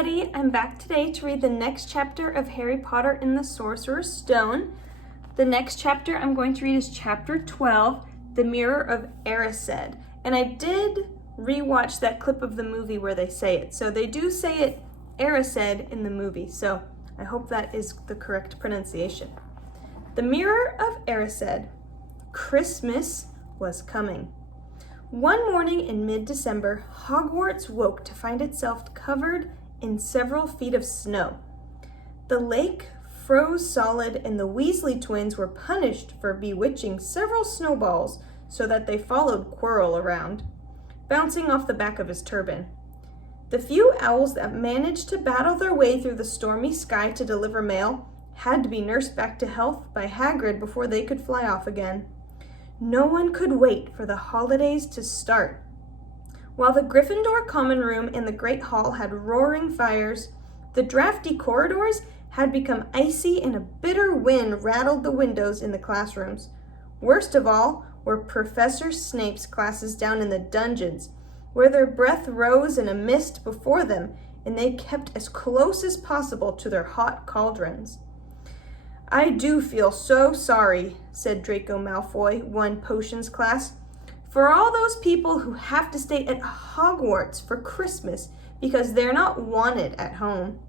everybody, I'm back today to read the next chapter of Harry Potter and the Sorcerer's Stone. The next chapter I'm going to read is chapter 12, The Mirror of Erised. And I did rewatch that clip of the movie where they say it. So they do say it Erised in the movie, so I hope that is the correct pronunciation. The Mirror of Erised. Christmas was coming. One morning in mid-December, Hogwarts woke to find itself covered in several feet of snow. The lake froze solid, and the Weasley twins were punished for bewitching several snowballs so that they followed Quirrell around, bouncing off the back of his turban. The few owls that managed to battle their way through the stormy sky to deliver mail had to be nursed back to health by Hagrid before they could fly off again. No one could wait for the holidays to start. While the Gryffindor common room and the Great Hall had roaring fires, the drafty corridors had become icy and a bitter wind rattled the windows in the classrooms. Worst of all were Professor Snape's classes down in the dungeons, where their breath rose in a mist before them, and they kept as close as possible to their hot cauldrons. "I do feel so sorry," said Draco Malfoy, one potions class, "for all those people who have to stay at Hogwarts for Christmas because they're not wanted at home."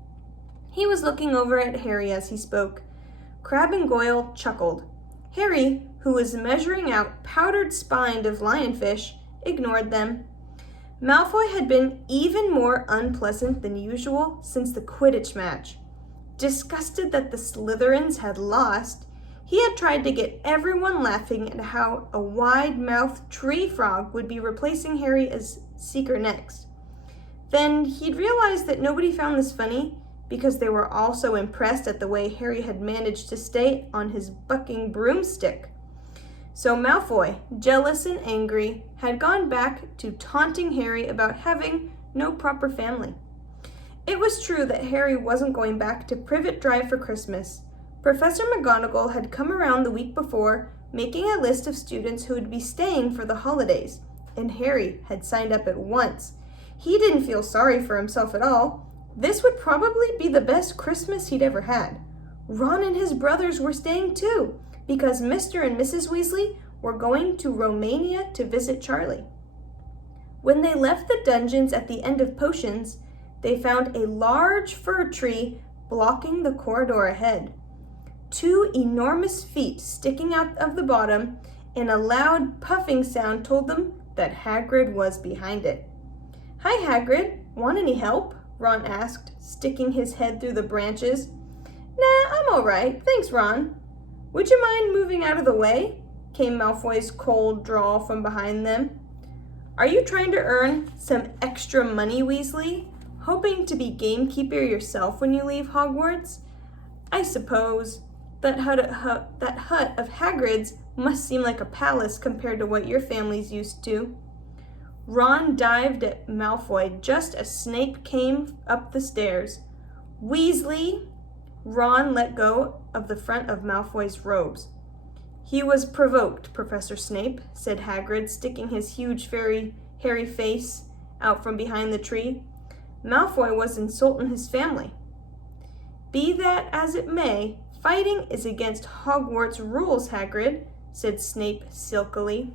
He was looking over at Harry as he spoke. Crabbe and Goyle chuckled. Harry, who was measuring out powdered spine of lionfish, ignored them. Malfoy had been even more unpleasant than usual since the Quidditch match. Disgusted that the Slytherins had lost, he had tried to get everyone laughing at how a wide-mouthed tree frog would be replacing Harry as Seeker next. Then he'd realized that nobody found this funny because they were all so impressed at the way Harry had managed to stay on his bucking broomstick. So Malfoy, jealous and angry, had gone back to taunting Harry about having no proper family. It was true that Harry wasn't going back to Privet Drive for Christmas. Professor McGonagall had come around the week before, making a list of students who would be staying for the holidays, and Harry had signed up at once. He didn't feel sorry for himself at all. This would probably be the best Christmas he'd ever had. Ron and his brothers were staying too, because Mr. and Mrs. Weasley were going to Romania to visit Charlie. When they left the dungeons at the end of potions, they found a large fir tree blocking the corridor ahead. Two enormous feet sticking out of the bottom, and a loud puffing sound told them that Hagrid was behind it. "Hi, Hagrid. Want any help?" Ron asked, sticking his head through the branches. "Nah, I'm all right. Thanks, Ron." "Would you mind moving out of the way?" came Malfoy's cold drawl from behind them. "Are you trying to earn some extra money, Weasley? Hoping to be gamekeeper yourself when you leave Hogwarts? I suppose that hut of Hagrid's must seem like a palace compared to what your family's used to." Ron dived at Malfoy just as Snape came up the stairs. "Weasley!" Ron let go of the front of Malfoy's robes. "He was provoked, Professor Snape," said Hagrid, sticking his huge hairy face out from behind the tree. "Malfoy was insulting his family." "Be that as it may, fighting is against Hogwarts rules, Hagrid," said Snape silkily.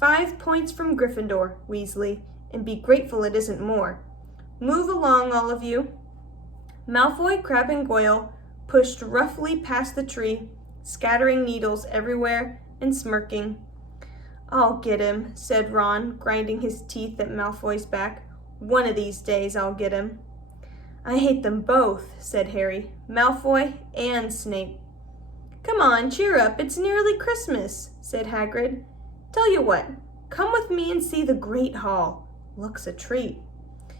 5 points from Gryffindor, Weasley, and be grateful it isn't more. Move along, all of you." Malfoy, Crabbe, and Goyle pushed roughly past the tree, scattering needles everywhere and smirking. "I'll get him," said Ron, grinding his teeth at Malfoy's back. "One of these days I'll get him." "I hate them both," said Harry, "Malfoy and Snape." "Come on, cheer up, it's nearly Christmas," said Hagrid. "Tell you what, come with me and see the Great Hall. Looks a treat."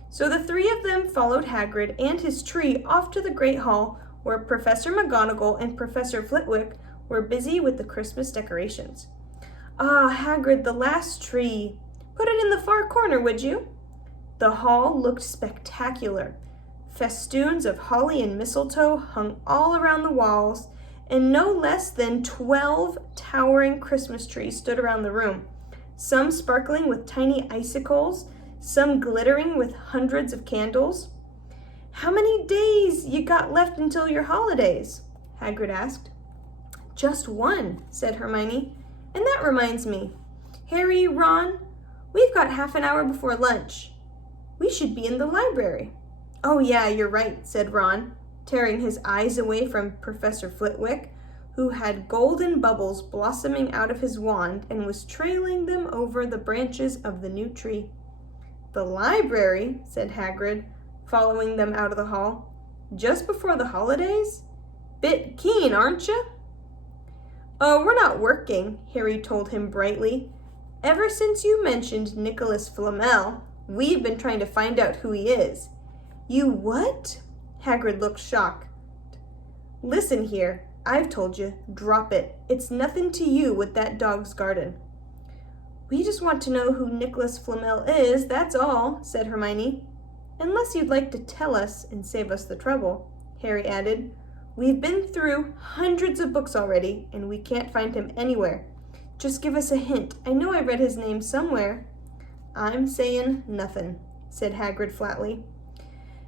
So the three of them followed Hagrid and his tree off to the Great Hall, where Professor McGonagall and Professor Flitwick were busy with the Christmas decorations. "Ah, Hagrid, the last tree. Put it in the far corner, would you?" The hall looked spectacular. Festoons of holly and mistletoe hung all around the walls, and no less than 12 towering Christmas trees stood around the room, some sparkling with tiny icicles, some glittering with hundreds of candles. How many days you got left until your holidays? Hagrid asked. Just one, said Hermione. And that reminds me. Harry, Ron, we've got half an hour before lunch. We should be in the library. Oh yeah, you're right, said Ron, tearing his eyes away from Professor Flitwick, who had golden bubbles blossoming out of his wand and was trailing them over the branches of the new tree. The library, said Hagrid, following them out of the hall. Just before the holidays? Bit keen, aren't you? Oh, we're not working, Harry told him brightly. Ever since you mentioned Nicholas Flamel, we've been trying to find out who he is. You what? Hagrid looked shocked. Listen here, I've told you, drop it. It's nothing to you with that dog's garden. We just want to know who Nicholas Flamel is, that's all, said Hermione. Unless you'd like to tell us and save us the trouble, Harry added. We've been through hundreds of books already, and we can't find him anywhere. Just give us a hint. I know I read his name somewhere. I'm saying nothing, said Hagrid flatly.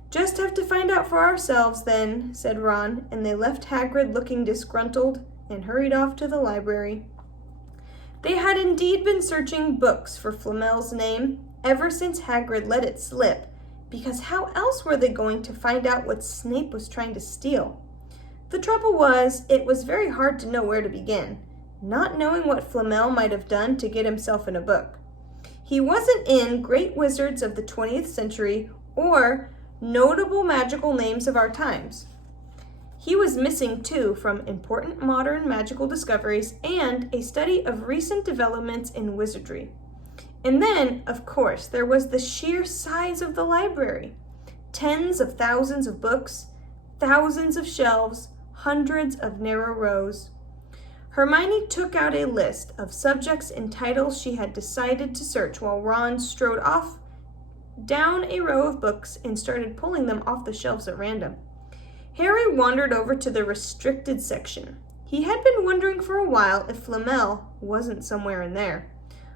Just have to find out for ourselves then, said Ron, and they left Hagrid looking disgruntled and hurried off to the library. They had indeed been searching books for Flamel's name ever since Hagrid let it slip, because how else were they going to find out what Snape was trying to steal? The trouble was, it was very hard to know where to begin, not knowing what Flamel might have done to get himself in a book. He wasn't in Great Wizards of the 20th Century or Notable Magical Names of Our Times. He was missing, too, from Important Modern Magical Discoveries and a study of recent developments in wizardry. And then, of course, there was the sheer size of the library. Tens of thousands of books, thousands of shelves, hundreds of narrow rows. Hermione took out a list of subjects and titles she had decided to search while Ron strode off down a row of books and started pulling them off the shelves at random. Harry wandered over to the restricted section. He had been wondering for a while if Flamel wasn't somewhere in there.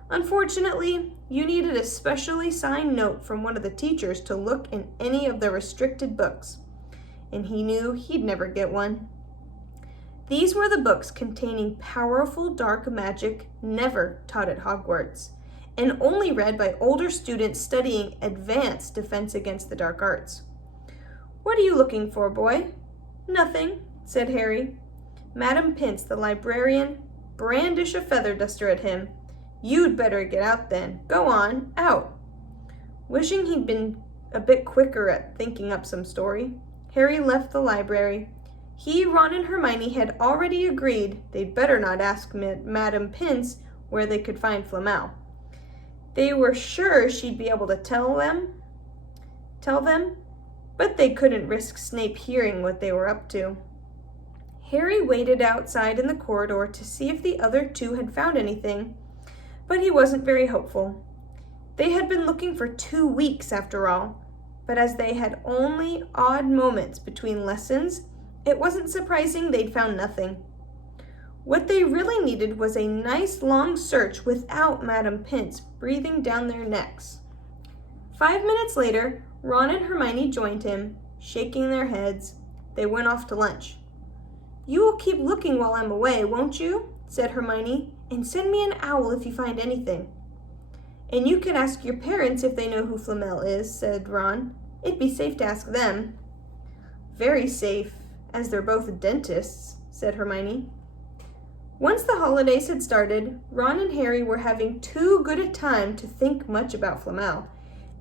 Unfortunately, you needed a specially signed note from one of the teachers to look in any of the restricted books, and he knew he'd never get one. These were the books containing powerful dark magic never taught at Hogwarts, and only read by older students studying advanced defense against the dark arts. What are you looking for, boy? Nothing, said Harry. Madam Pince, the librarian, brandished a feather duster at him. You'd better get out then. Go on, out. Wishing he'd been a bit quicker at thinking up some story, Harry left the library. He, Ron, and Hermione had already agreed they'd better not ask Madam Pince where they could find Flamel. They were sure she'd be able to tell them, but they couldn't risk Snape hearing what they were up to. Harry waited outside in the corridor to see if the other two had found anything, but he wasn't very hopeful. They had been looking for 2 weeks after all, but as they had only odd moments between lessons, it wasn't surprising they'd found nothing. What they really needed was a nice long search without Madam Pince breathing down their necks. 5 minutes later, Ron and Hermione joined him, shaking their heads. They went off to lunch. You will keep looking while I'm away, won't you? Said Hermione, and send me an owl if you find anything. And you can ask your parents if they know who Flamel is, said Ron. It'd be safe to ask them. Very safe, as they're both dentists, said Hermione. Once the holidays had started, Ron and Harry were having too good a time to think much about Flamel.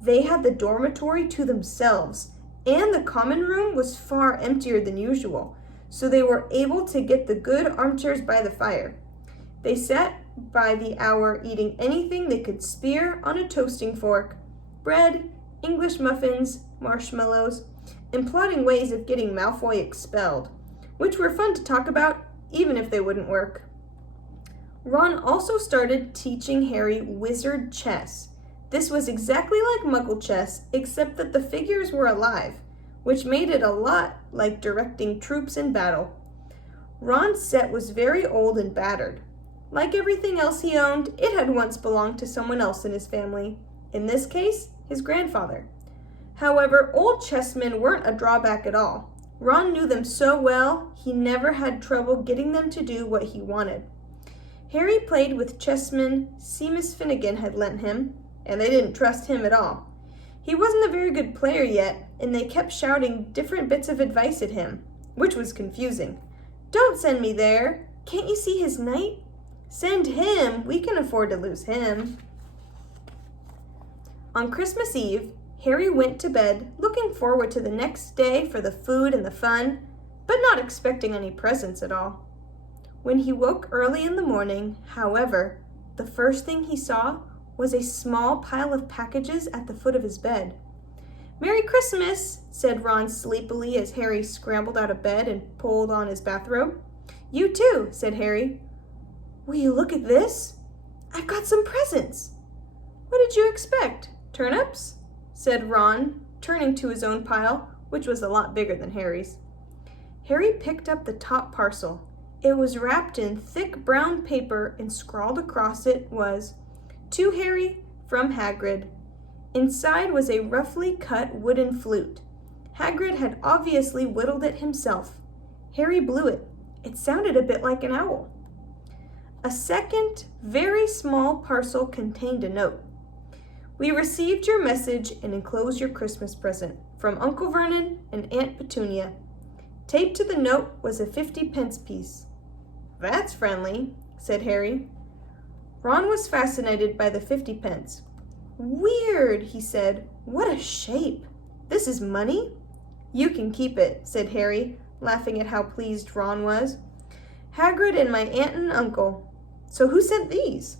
They had the dormitory to themselves, and the common room was far emptier than usual, so they were able to get the good armchairs by the fire. They sat by the hour eating anything they could spear on a toasting fork, bread, English muffins, marshmallows, and plotting ways of getting Malfoy expelled, which were fun to talk about even if they wouldn't work. Ron also started teaching Harry wizard chess. This was exactly like Muggle chess, except that the figures were alive, which made it a lot like directing troops in battle. Ron's set was very old and battered. Like everything else he owned, it had once belonged to someone else in his family, in this case, his grandfather. However, old chessmen weren't a drawback at all. Ron knew them so well, he never had trouble getting them to do what he wanted. Harry played with chessman Seamus Finnegan had lent him, and they didn't trust him at all. He wasn't a very good player yet, and they kept shouting different bits of advice at him, which was confusing. "Don't send me there. Can't you see his knight? Send him. We can afford to lose him." On Christmas Eve, Harry went to bed looking forward to the next day for the food and the fun, but not expecting any presents at all. When he woke early in the morning, however, the first thing he saw was a small pile of packages at the foot of his bed. "Merry Christmas," said Ron sleepily as Harry scrambled out of bed and pulled on his bathrobe. "You too," said Harry. "Will you look at this? I've got some presents." "What did you expect? Turnips?" said Ron, turning to his own pile, which was a lot bigger than Harry's. Harry picked up the top parcel. It was wrapped in thick brown paper, and scrawled across it was, "To Harry, from Hagrid." Inside was a roughly cut wooden flute. Hagrid had obviously whittled it himself. Harry blew it. It sounded a bit like an owl. A second, very small parcel contained a note. "We received your message and enclose your Christmas present from Uncle Vernon and Aunt Petunia." Taped to the note was a 50-pence piece. "That's friendly," said Harry. Ron was fascinated by the 50-pence. "Weird," he said. "What a shape. This is money?" "You can keep it," said Harry, laughing at how pleased Ron was. "Hagrid and my aunt and uncle. So who sent these?"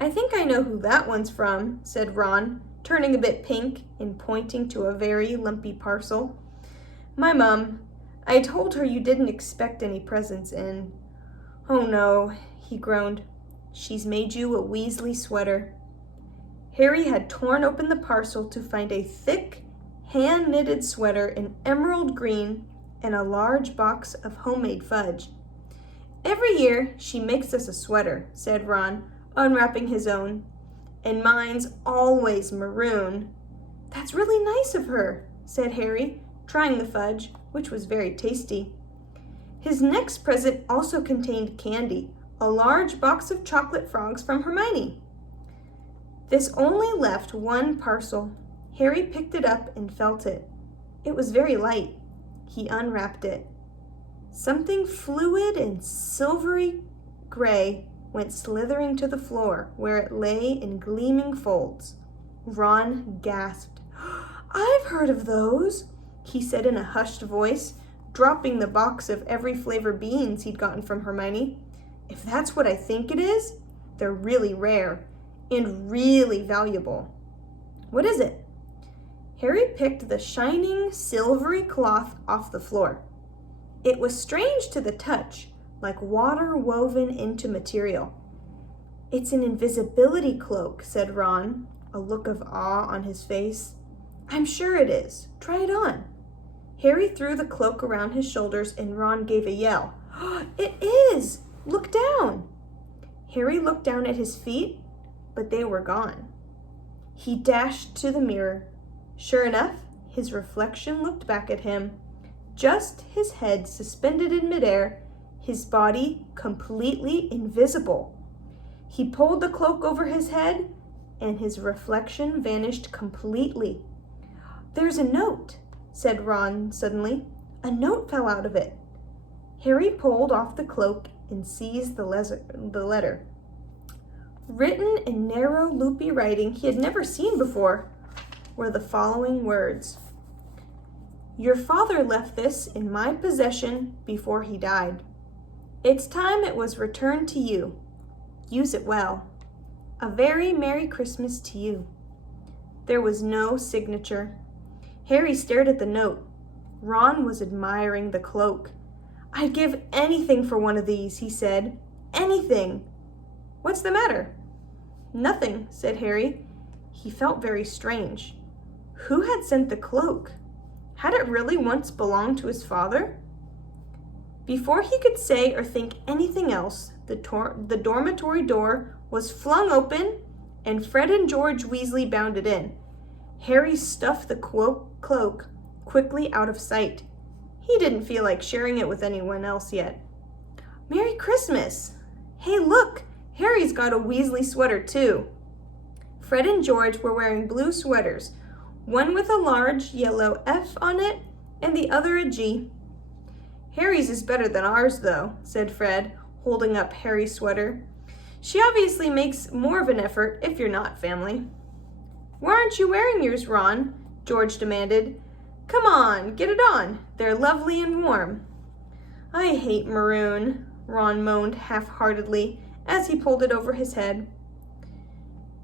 "I think I know who that one's from," said Ron, turning a bit pink and pointing to a very lumpy parcel. "My mum. I told her you didn't expect any presents and—" "Oh no," he groaned. "She's made you a Weasley sweater." Harry had torn open the parcel to find a thick, hand-knitted sweater in emerald green and a large box of homemade fudge. "Every year she makes us a sweater," said Ron, unwrapping his own. "And mine's always maroon." "That's really nice of her," said Harry, trying the fudge, which was very tasty. His next present also contained candy, a large box of chocolate frogs from Hermione. This only left one parcel. Harry picked it up and felt it. It was very light. He unwrapped it. Something fluid and silvery gray went slithering to the floor, where it lay in gleaming folds. Ron gasped. "I've heard of those," he said in a hushed voice, dropping the box of every flavor beans he'd gotten from Hermione. "If that's what I think it is, they're really rare and really valuable." "What is it?" Harry picked the shining, silvery cloth off the floor. It was strange to the touch, like water woven into material. "It's an invisibility cloak," said Ron, a look of awe on his face. "I'm sure it is. Try it on." Harry threw the cloak around his shoulders and Ron gave a yell. "It is! Look down!" Harry looked down at his feet, but they were gone. He dashed to the mirror. Sure enough, his reflection looked back at him. Just his head suspended in midair, his body completely invisible. He pulled the cloak over his head, and his reflection vanished completely. "There's a note," said Ron suddenly. "A note fell out of it." Harry pulled off the cloak and seized the letter. Written in narrow, loopy writing he had never seen before were the following words. "Your father left this in my possession before he died. It's time it was returned to you. Use it well. A very Merry Christmas to you." There was no signature. Harry stared at the note. Ron was admiring the cloak. "I'd give anything for one of these," he said. "Anything." "What's the matter?" "Nothing," said Harry. He felt very strange. Who had sent the cloak? Had it really once belonged to his father? Before he could say or think anything else, the dormitory door was flung open and Fred and George Weasley bounded in. Harry stuffed the cloak quickly out of sight. He didn't feel like sharing it with anyone else yet. Merry Christmas! Hey, look! Harry's got a Weasley sweater, too. Fred and George were wearing blue sweaters, one with a large yellow F on it and the other a G. Harry's is better than ours, though, said Fred, holding up Harry's sweater. She obviously makes more of an effort if you're not family. Why aren't you wearing yours, Ron? George demanded. Come on, get it on. They're lovely and warm. I hate maroon, Ron moaned half-heartedly as he pulled it over his head.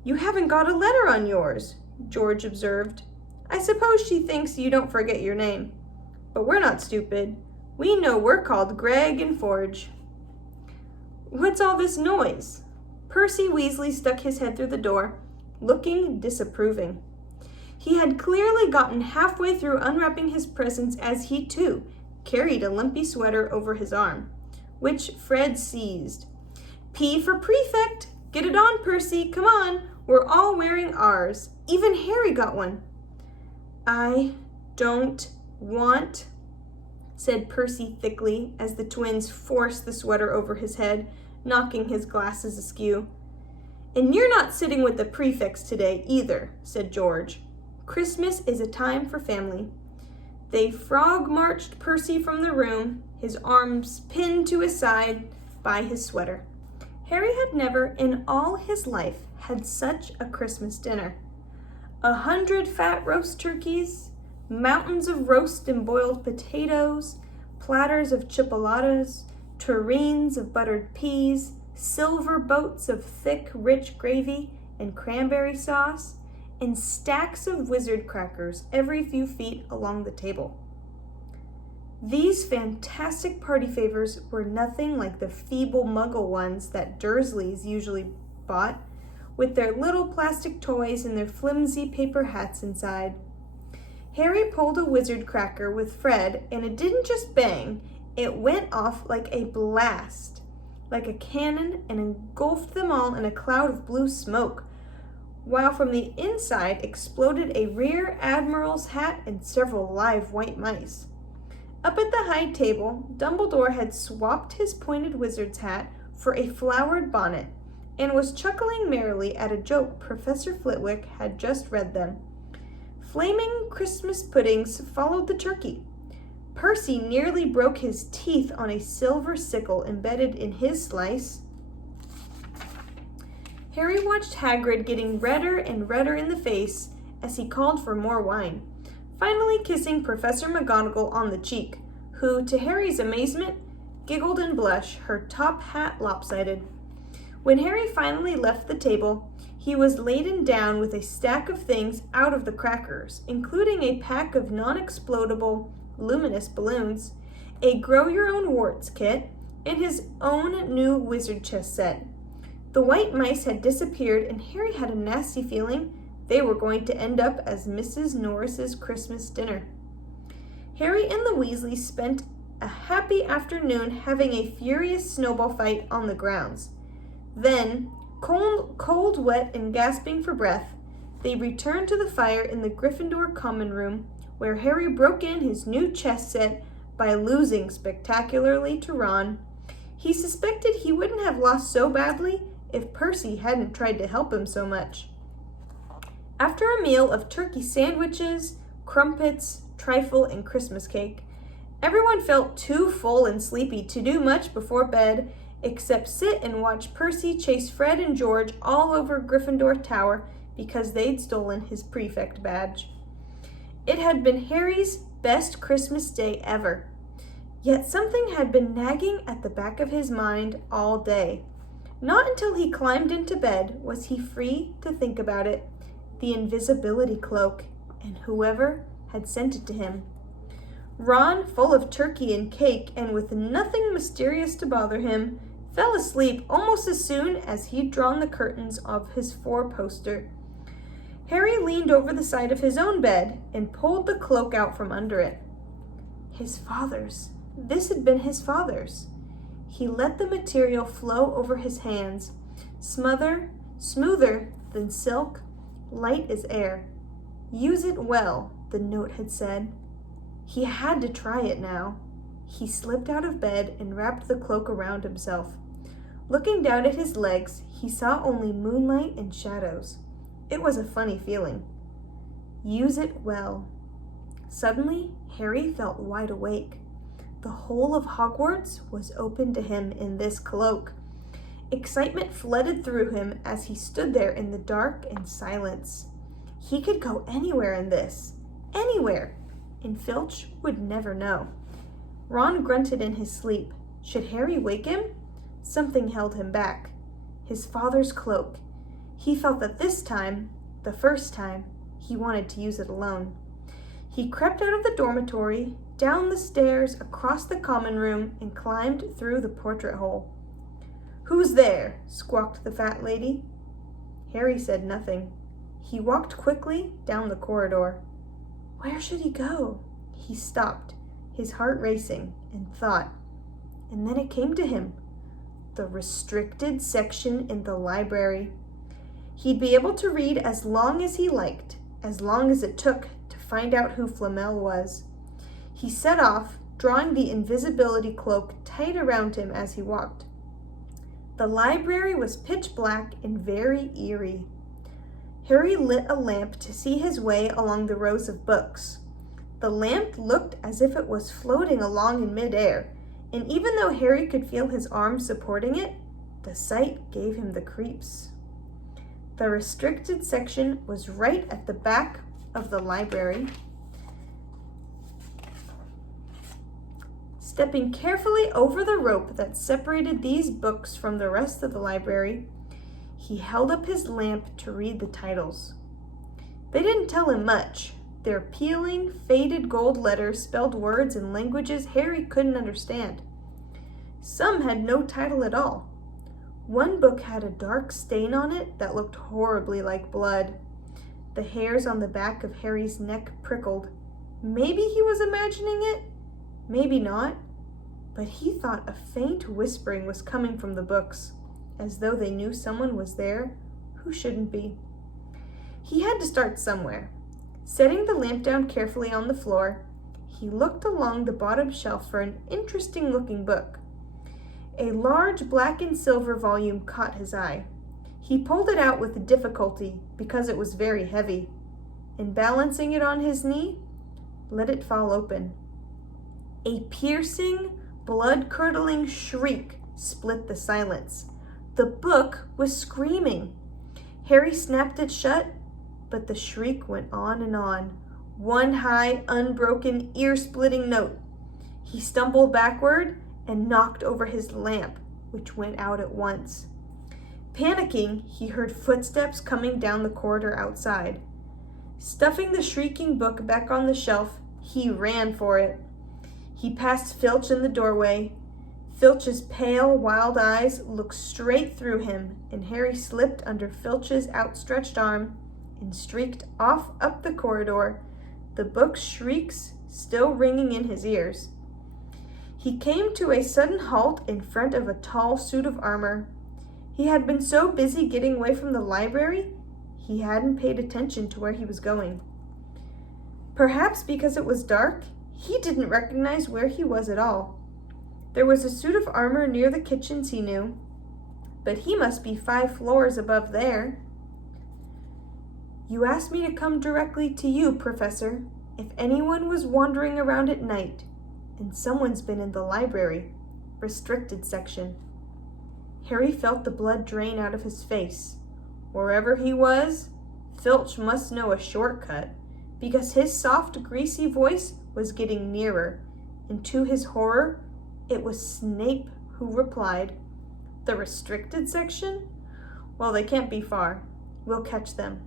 You haven't got a letter on yours, George observed. I suppose she thinks you don't forget your name. But we're not stupid. We know we're called Greg and Forge. What's all this noise? Percy Weasley stuck his head through the door, looking disapproving. He had clearly gotten halfway through unwrapping his presents as he, too, carried a lumpy sweater over his arm, which Fred seized. P for prefect! Get it on, Percy! Come on! We're all wearing ours. Even Harry got one. I don't want, said Percy thickly as the twins forced the sweater over his head, knocking his glasses askew. And you're not sitting with the prefects today either, said George. Christmas is a time for family. They frog-marched Percy from the room, his arms pinned to his side by his sweater. Harry had never in all his life had such a Christmas dinner. 100 fat roast turkeys, mountains of roast and boiled potatoes, platters of chipolatas, tureens of buttered peas, silver boats of thick, rich gravy and cranberry sauce, and stacks of wizard crackers every few feet along the table. These fantastic party favors were nothing like the feeble muggle ones that Dursleys usually bought, with their little plastic toys and their flimsy paper hats inside. Harry pulled a wizard cracker with Fred, and it didn't just bang, it went off like a blast, like a cannon, and engulfed them all in a cloud of blue smoke, while from the inside exploded a rear admiral's hat and several live white mice. Up at the high table, Dumbledore had swapped his pointed wizard's hat for a flowered bonnet and was chuckling merrily at a joke Professor Flitwick had just read them. Flaming Christmas puddings followed the turkey. Percy nearly broke his teeth on a silver sickle embedded in his slice. Harry watched Hagrid getting redder and redder in the face as he called for more wine, finally kissing Professor McGonagall on the cheek, who, to Harry's amazement, giggled and blushed, her top hat lopsided. When Harry finally left the table, he was laden down with a stack of things out of the crackers, including a pack of non-explodable luminous balloons, a grow-your-own-warts kit, and his own new wizard chess set. The white mice had disappeared, and Harry had a nasty feeling they were going to end up as Mrs. Norris's Christmas dinner. Harry and the Weasleys spent a happy afternoon having a furious snowball fight on the grounds. Then, cold, wet, and gasping for breath, they returned to the fire in the Gryffindor common room, where Harry broke in his new chess set by losing spectacularly to Ron. He suspected he wouldn't have lost so badly if Percy hadn't tried to help him so much. After a meal of turkey sandwiches, crumpets, trifle, and Christmas cake, everyone felt too full and sleepy to do much before bed except sit and watch Percy chase Fred and George all over Gryffindor Tower because they'd stolen his prefect badge. It had been Harry's best Christmas day ever, yet something had been nagging at the back of his mind all day. Not until he climbed into bed was he free to think about it, the invisibility cloak, and whoever had sent it to him. Ron, full of turkey and cake and with nothing mysterious to bother him, fell asleep almost as soon as he'd drawn the curtains of his four-poster. Harry leaned over the side of his own bed and pulled the cloak out from under it. His father's. This had been his father's. He let the material flow over his hands, smoother than silk, light as air. "Use it well," the note had said. He had to try it now. He slipped out of bed and wrapped the cloak around himself. Looking down at his legs, he saw only moonlight and shadows. It was a funny feeling. Use it well. Suddenly, Harry felt wide awake. The whole of Hogwarts was open to him in this cloak. Excitement flooded through him as he stood there in the dark and silence. He could go anywhere in this. Anywhere. And Filch would never know. Ron grunted in his sleep. Should Harry wake him? Something held him back. His father's cloak. He felt that this time, the first time, he wanted to use it alone. He crept out of the dormitory, down the stairs, across the common room, and climbed through the portrait hole. "Who's there?" squawked the fat lady. Harry said nothing. He walked quickly down the corridor. Where should he go? He stopped, his heart racing, and thought. And then it came to him. The restricted section in the library. He'd be able to read as long as he liked, as long as it took to find out who Flamel was. He set off, drawing the invisibility cloak tight around him as he walked. The library was pitch black and very eerie. Harry lit a lamp to see his way along the rows of books. The lamp looked as if it was floating along in midair, and even though Harry could feel his arms supporting it, the sight gave him the creeps. The restricted section was right at the back of the library. Stepping carefully over the rope that separated these books from the rest of the library, he held up his lamp to read the titles. They didn't tell him much. Their peeling, faded gold letters spelled words in languages Harry couldn't understand. Some had no title at all. One book had a dark stain on it that looked horribly like blood. The hairs on the back of Harry's neck prickled. Maybe he was imagining it, maybe not, but he thought a faint whispering was coming from the books, as though they knew someone was there who shouldn't be. He had to start somewhere. Setting the lamp down carefully on the floor, he looked along the bottom shelf for an interesting-looking book. A large black and silver volume caught his eye. He pulled it out with difficulty because it was very heavy, and balancing it on his knee, let it fall open. A piercing, blood-curdling shriek split the silence. The book was screaming. Harry snapped it shut, but the shriek went on and on, one high, unbroken, ear-splitting note. He stumbled backward and knocked over his lamp, which went out at once. Panicking, he heard footsteps coming down the corridor outside. Stuffing the shrieking book back on the shelf, he ran for it. He passed Filch in the doorway. Filch's pale, wild eyes looked straight through him, and Harry slipped under Filch's outstretched arm and streaked off up the corridor, the book's shrieks still ringing in his ears. He came to a sudden halt in front of a tall suit of armor. He had been so busy getting away from the library, he hadn't paid attention to where he was going. Perhaps because it was dark, he didn't recognize where he was at all. There was a suit of armor near the kitchens, he knew, but he must be 5 floors above there. "You asked me to come directly to you, Professor, if anyone was wandering around at night, and someone's been in the library, restricted section." Harry felt the blood drain out of his face. Wherever he was, Filch must know a shortcut, because his soft, greasy voice was getting nearer, and to his horror, it was Snape who replied, "The restricted section? Well, they can't be far. We'll catch them."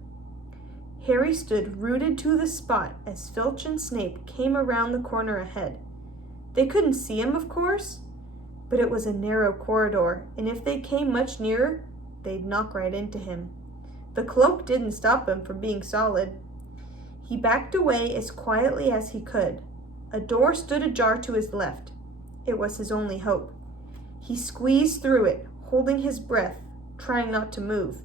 Harry stood rooted to the spot as Filch and Snape came around the corner ahead. They couldn't see him, of course, but it was a narrow corridor, and if they came much nearer, they'd knock right into him. The cloak didn't stop him from being solid. He backed away as quietly as he could. A door stood ajar to his left. It was his only hope. He squeezed through it, holding his breath, trying not to move,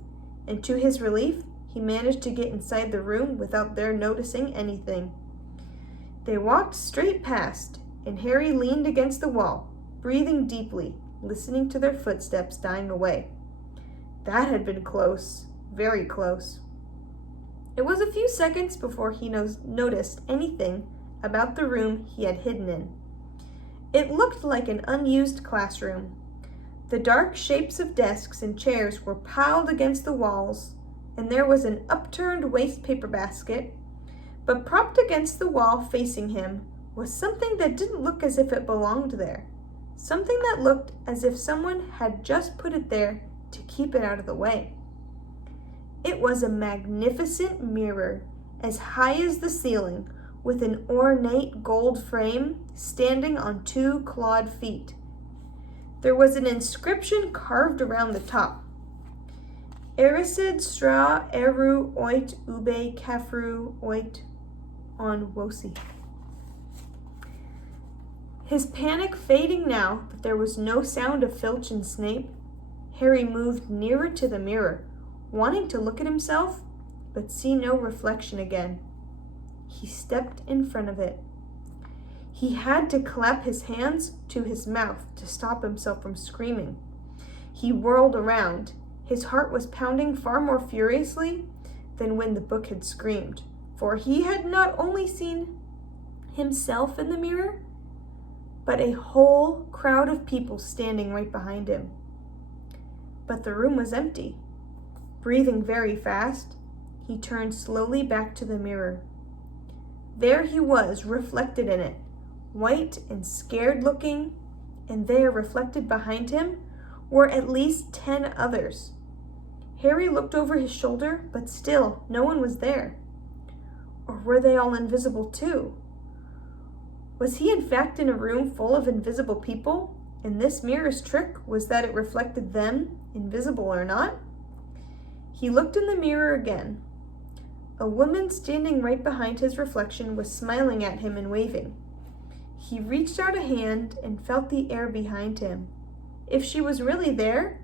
and to his relief, he managed to get inside the room without their noticing anything. They walked straight past, and Harry leaned against the wall, breathing deeply, listening to their footsteps dying away. That had been close, very close. It was a few seconds before he noticed anything about the room he had hidden in. It looked like an unused classroom. The dark shapes of desks and chairs were piled against the walls, and there was an upturned waste paper basket, but propped against the wall facing him was something that didn't look as if it belonged there. Something that looked as if someone had just put it there to keep it out of the way. It was a magnificent mirror, as high as the ceiling, with an ornate gold frame standing on 2 clawed feet. There was an inscription carved around the top. Erised stra eru oit ube kafru oit on wosi. His panic fading now that there was no sound of Filch and Snape, Harry moved nearer to the mirror, wanting to look at himself, but see no reflection again. He stepped in front of it. He had to clap his hands to his mouth to stop himself from screaming. He whirled around. His heart was pounding far more furiously than when the book had screamed, for he had not only seen himself in the mirror, but a whole crowd of people standing right behind him. But the room was empty. Breathing very fast, he turned slowly back to the mirror. There he was, reflected in it, white and scared looking, and there, reflected behind him, were at least 10 others. Harry looked over his shoulder, but still no one was there. Or were they all invisible too? Was he in fact in a room full of invisible people, and this mirror's trick was that it reflected them, invisible or not? He looked in the mirror again. A woman standing right behind his reflection was smiling at him and waving. He reached out a hand and felt the air behind him. If she was really there,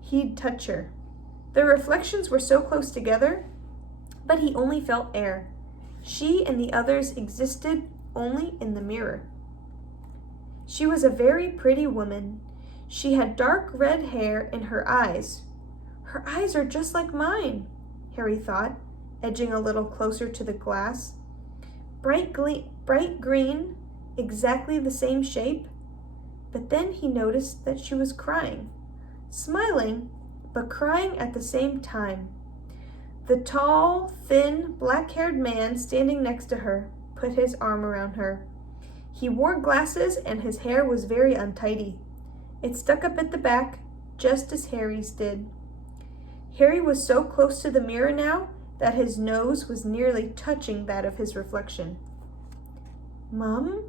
he'd touch her. Their reflections were so close together, but he only felt air. She and the others existed only in the mirror. She was a very pretty woman. She had dark red hair and her eyes. Her eyes are just like mine, Harry thought, edging a little closer to the glass. Bright green, exactly the same shape. But then he noticed that she was crying, smiling, but crying at the same time. The tall, thin, black-haired man standing next to her put his arm around her. He wore glasses and his hair was very untidy. It stuck up at the back, just as Harry's did. Harry was so close to the mirror now that his nose was nearly touching that of his reflection. "Mom?"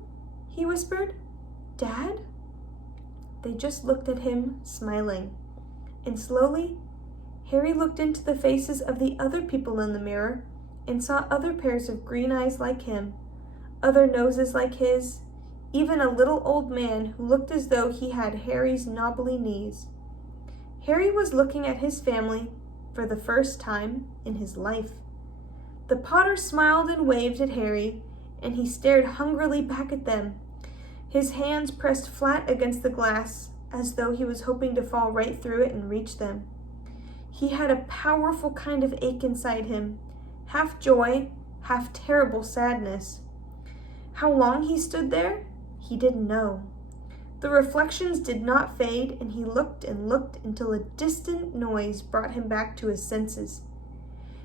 he whispered. "Dad?" They just looked at him, smiling. And slowly, Harry looked into the faces of the other people in the mirror and saw other pairs of green eyes like him, other noses like his, even a little old man who looked as though he had Harry's knobbly knees. Harry was looking at his family for the first time in his life. The Potter smiled and waved at Harry, and he stared hungrily back at them, his hands pressed flat against the glass, as though he was hoping to fall right through it and reach them. He had a powerful kind of ache inside him, half joy, half terrible sadness. How long he stood there, he didn't know. The reflections did not fade, and he looked and looked until a distant noise brought him back to his senses.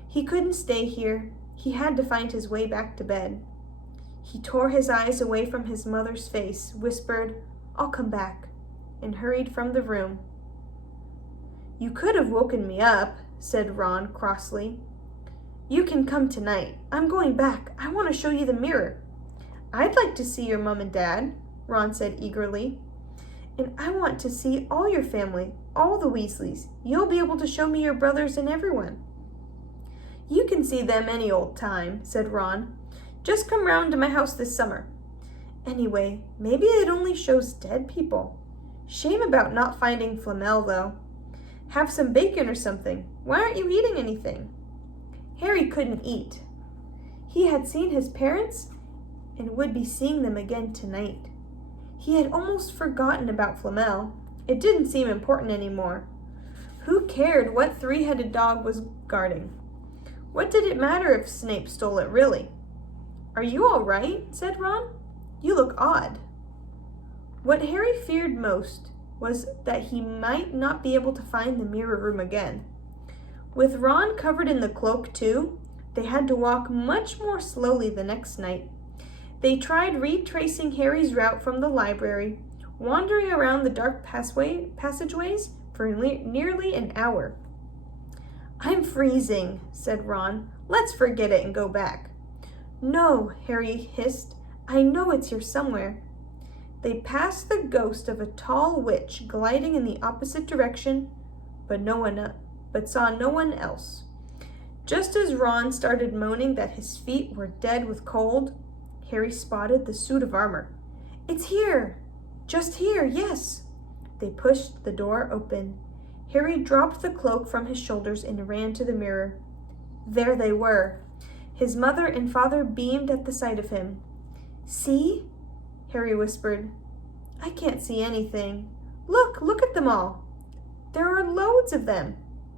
He couldn't stay here. He had to find his way back to bed. He tore his eyes away from his mother's face, whispered, "I'll come back," and hurried from the room. "You could have woken me up," said Ron crossly. "You can come tonight. I'm going back. I want to show you the mirror." "I'd like to see your mom and dad," Ron said eagerly. "And I want to see all your family, all the Weasleys. You'll be able to show me your brothers and everyone." "You can see them any old time," said Ron. "Just come round to my house this summer. Anyway, maybe it only shows dead people. Shame about not finding Flamel, though. Have some bacon or something. Why aren't you eating anything?" Harry couldn't eat. He had seen his parents and would be seeing them again tonight. He had almost forgotten about Flamel. It didn't seem important anymore. Who cared what three-headed dog was guarding? What did it matter if Snape stole it, really? "Are you all right?" said Ron. "You look odd." What Harry feared most was that he might not be able to find the mirror room again. With Ron covered in the cloak too, they had to walk much more slowly the next night. They tried retracing Harry's route from the library, wandering around the dark passageways for nearly an hour. "I'm freezing," said Ron. "Let's forget it and go back." "No," Harry hissed. "I know it's here somewhere." They passed the ghost of a tall witch gliding in the opposite direction, but saw no one else. Just as Ron started moaning that his feet were dead with cold, Harry spotted the suit of armor. "It's here! Just here, yes!" They pushed the door open. Harry dropped the cloak from his shoulders and ran to the mirror. There they were. His mother and father beamed at the sight of him. "See?" Harry whispered. "I can't see anything. Look at them all. There are loads of them.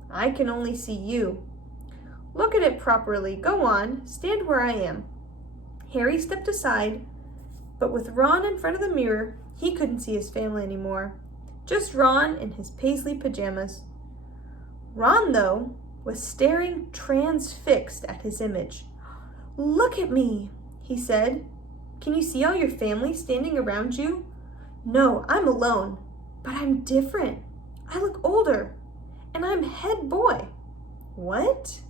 I can only see you." "Look at it properly. Go on. Stand where I am." Harry stepped aside, but with Ron in front of the mirror, he couldn't see his family anymore. Just Ron in his paisley pajamas. Ron, though, was staring transfixed at his image. "Look at me," he said. "Can you see all your family standing around you?" "No, I'm alone, but I'm different. I look older, and I'm head boy." "What?"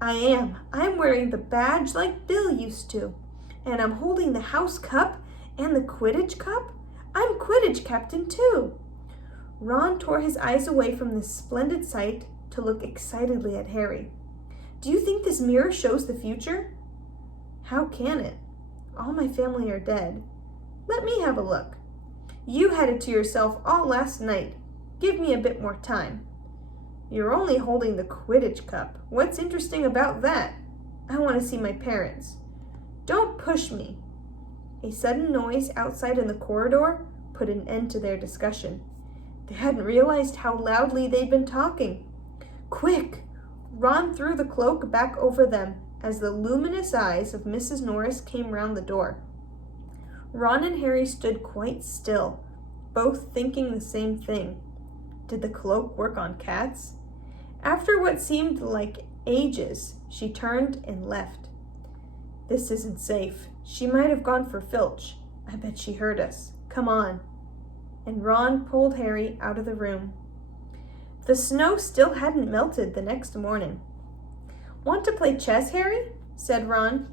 "I am. I'm wearing the badge like Bill used to, and I'm holding the house cup and the Quidditch cup. I'm Quidditch captain too." Ron tore his eyes away from this splendid sight to look excitedly at Harry. "Do you think this mirror shows the future?" "How can it? All my family are dead. Let me have a look. You had it to yourself all last night. Give me a bit more time." "You're only holding the Quidditch cup. What's interesting about that? I want to see my parents." "Don't push me." A sudden noise outside in the corridor put an end to their discussion. They hadn't realized how loudly they'd been talking. "Quick!" Ron threw the cloak back over them as the luminous eyes of Mrs. Norris came round the door. Ron and Harry stood quite still, both thinking the same thing. Did the cloak work on cats? After what seemed like ages, she turned and left. "This isn't safe. She might have gone for Filch. I bet she heard us. Come on." And Ron pulled Harry out of the room. The snow still hadn't melted the next morning. "Want to play chess, Harry?" said Ron.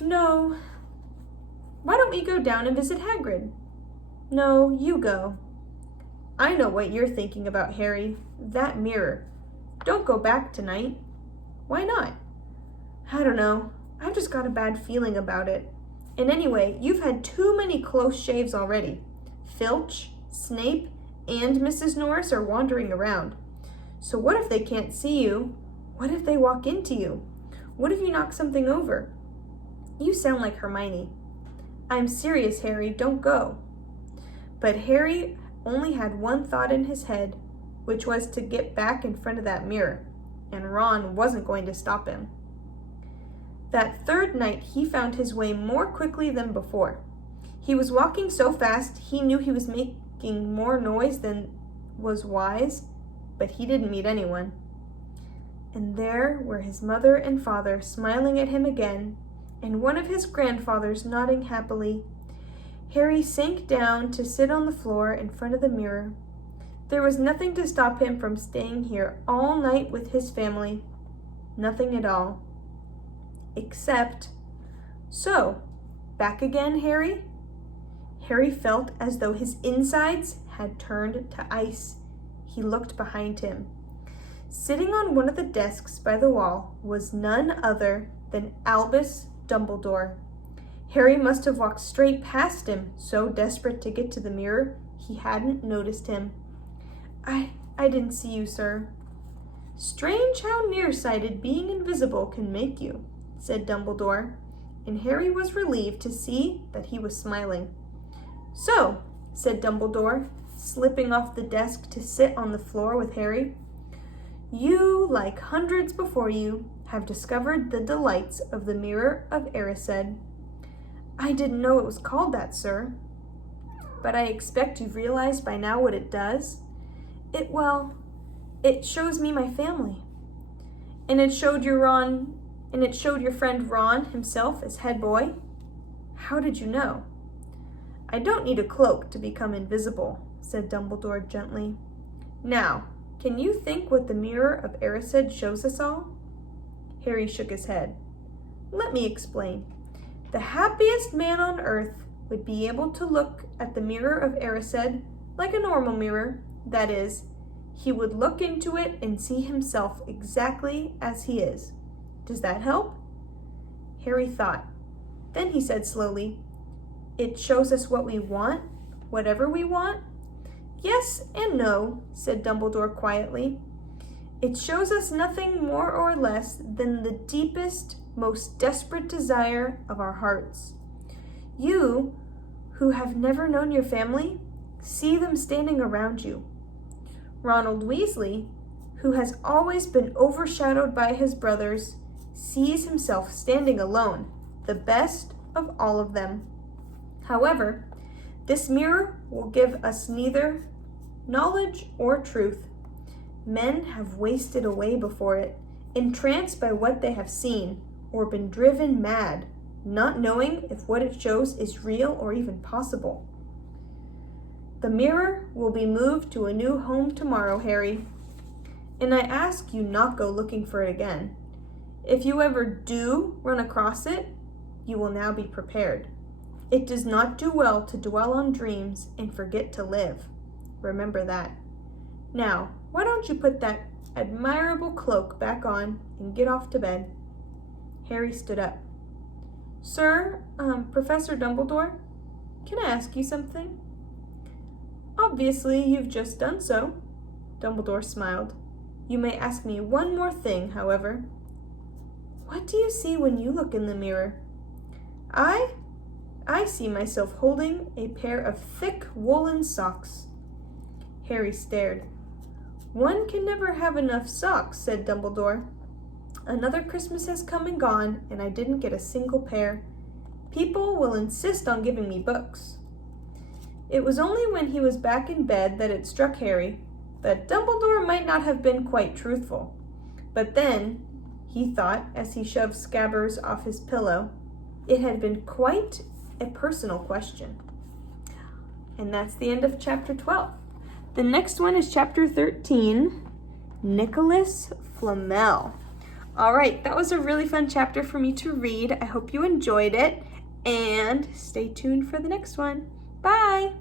"No." "Why don't we go down and visit Hagrid?" "No, you go." "I know what you're thinking about, Harry. That mirror. Don't go back tonight." "Why not?" "I don't know. I've just got a bad feeling about it. And anyway, you've had too many close shaves already. Filch, Snape, and Mrs. Norris are wandering around. So what if they can't see you? What if they walk into you? What if you knock something over?" "You sound like Hermione." "I'm serious, Harry. Don't go." But Harry only had one thought in his head, which was to get back in front of that mirror, and Ron wasn't going to stop him. That third night, he found his way more quickly than before. He was walking so fast, he knew he was making more noise than was wise, but he didn't meet anyone. And there were his mother and father smiling at him again, and one of his grandfathers nodding happily. Harry sank down to sit on the floor in front of the mirror. There was nothing to stop him from staying here all night with his family. Nothing at all. Except, "So, back again, Harry?" Harry felt as though his insides had turned to ice. He looked behind him. Sitting on one of the desks by the wall was none other than Albus Dumbledore. Harry must have walked straight past him, so desperate to get to the mirror, he hadn't noticed him. I didn't see you, sir." Strange how nearsighted being invisible can make you, said Dumbledore, and Harry was relieved to see that he was smiling. So, said Dumbledore, slipping off the desk to sit on the floor with Harry, you, like hundreds before you, have discovered the delights of the Mirror of Erised. I didn't know it was called that, sir. But I expect you've realized by now what it does. It shows me my family. And it showed your friend Ron himself as head boy. How did you know? I don't need a cloak to become invisible, said Dumbledore gently. Now, can you think what the Mirror of Erised shows us all? Harry shook his head. Let me explain. The happiest man on earth would be able to look at the Mirror of Erised like a normal mirror. That is, he would look into it and see himself exactly as he is. Does that help? Harry thought. Then he said slowly, It shows us what we want, whatever we want? Yes and no, said Dumbledore quietly. It shows us nothing more or less than the deepest, most desperate desire of our hearts. You, who have never known your family, see them standing around you. Ronald Weasley, who has always been overshadowed by his brothers, sees himself standing alone, the best of all of them. However, this mirror will give us neither knowledge or truth. Men have wasted away before it, entranced by what they have seen, or been driven mad, not knowing if what it shows is real or even possible. The mirror will be moved to a new home tomorrow, Harry, and I ask you not go looking for it again. If you ever do run across it, you will now be prepared. It does not do well to dwell on dreams and forget to live. Remember that. Now, why don't you put that admirable cloak back on and get off to bed? Harry stood up. Sir, Professor Dumbledore, can I ask you something? Obviously, you've just done so. Dumbledore smiled. You may ask me one more thing, however. What do you see when you look in the mirror? I see myself holding a pair of thick woolen socks. Harry stared. One can never have enough socks, said Dumbledore. Another Christmas has come and gone, and I didn't get a single pair. People will insist on giving me books. It was only when he was back in bed that it struck Harry that Dumbledore might not have been quite truthful. But then, he thought as he shoved Scabbers off his pillow, it had been quite a personal question. And that's the end of chapter 12. The next one is chapter 13, Nicholas Flamel. All right, that was a really fun chapter for me to read. I hope you enjoyed it, and stay tuned for the next one. Bye!